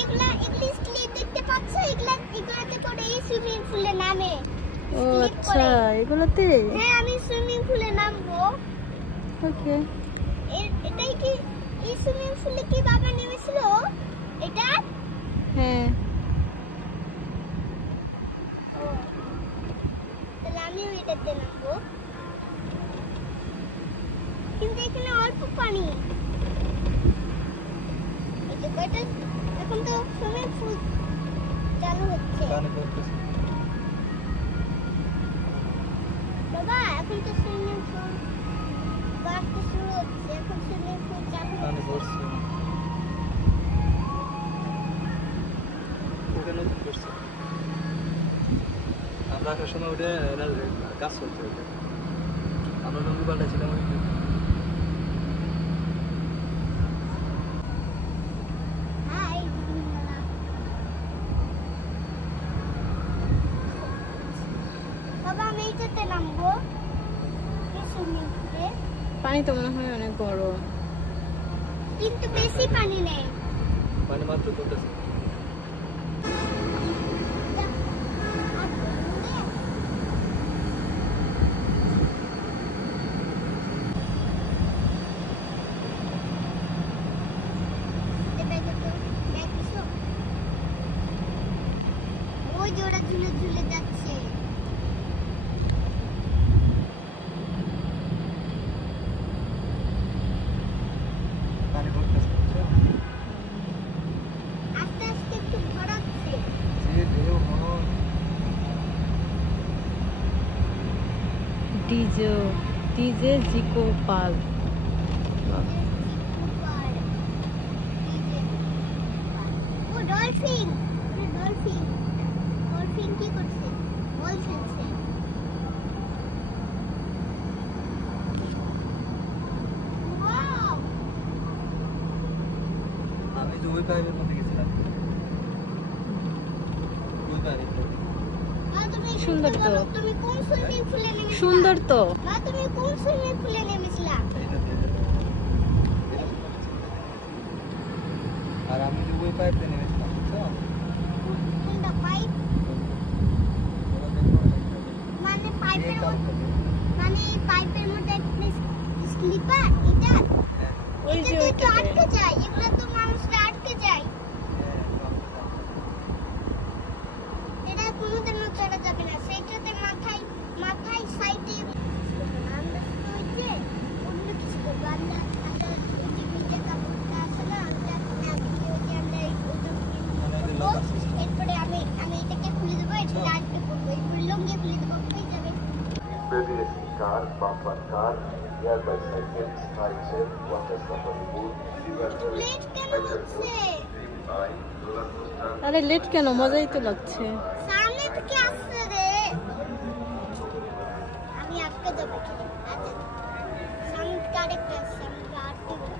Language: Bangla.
এগুলা স্লিপ দেখতে পাচ্ছ, এগুলাতে করে এই সুইমিং পুলে নামে। ও আচ্ছা, এগুলোতে? হ্যাঁ, আমি সুইমিং পুলে নামবো। ওকে। এটাই কি এই সুইমিং পুলে কি বাবা নেমেছিল? এটা? হ্যাঁ। তাহলে আমিও এটাতে নামবো। কিন্তু এখানে অল্প পানি। এখন তো সুইমিং পুল চালু হচ্ছে। বাবা, এখন তো সুইমিং পুল বাড়তে শুরু হচ্ছে। এখন সুইমিং পুল চালু হচ্ছে। আমরা আসার সময় ওটা গাছ চলছে, আমরা লুঙ্গি পাল্টাছিলাম। পানি তো মনে হয় অনেক গরম, কিন্তু বেশি পানি নেই। পানি মাত্র চলতেছে। ওই যে ওরা ঝুলে ঝুলে যাচ্ছে। আস্তে আস্তে একটু ভরাচ্ছে। ডিজে জিকো পাল। ও ডলফিন, ডলফিন ডলফিন কি করছে? বল খেলছে। ওয়াও, আমি তো ওই পাইপের মধ্যে গেছিলাম। ওই পাইপের সুন্দর তো। তুমি কোন সুইমিং পুলে নেমেছিলে? সুন্দর তো। মা, তুমি কোন সুইমিং পুলে নেমেছিলা? আর আমি যে ওই পাইপ দিয়ে নেমেছিলাম, বুঝছো? কোনটা পাইপ? মানে পাইপের মধ্যে, মানে পাইপের মধ্যে একটা স্লিপার। এটা ওই যে তো আটকে যায়, এগুলো তো মানুষরা আটকে যায়। এটা কোনোদিনও চড়া যাবে না। সেইটাতে মাথায় মাথায় সাইডে আমরা হইছে অন্য কিছু করবো। আমরা ওই যে নিচে কাপড়টা আছে না, ওটা ওই যে আমরা এরপরে আমি এটাকে খুলে দেবো, এরপরে আটকে পড়বো, এরপরে লঙ্গি খুলে দেবো, হয়ে যাবে। car, bumper car, nearby cycle, cycle, water supply pool, river late কেন হচ্ছে? roller coaster. আরে লেট কেন? মজাই তো লাগছে। সামনে থেকে আসছে রে, আমি আটকে যাবো। আচ্ছা, সামনে আরেকটা আছে, আমি আটকে যাবো।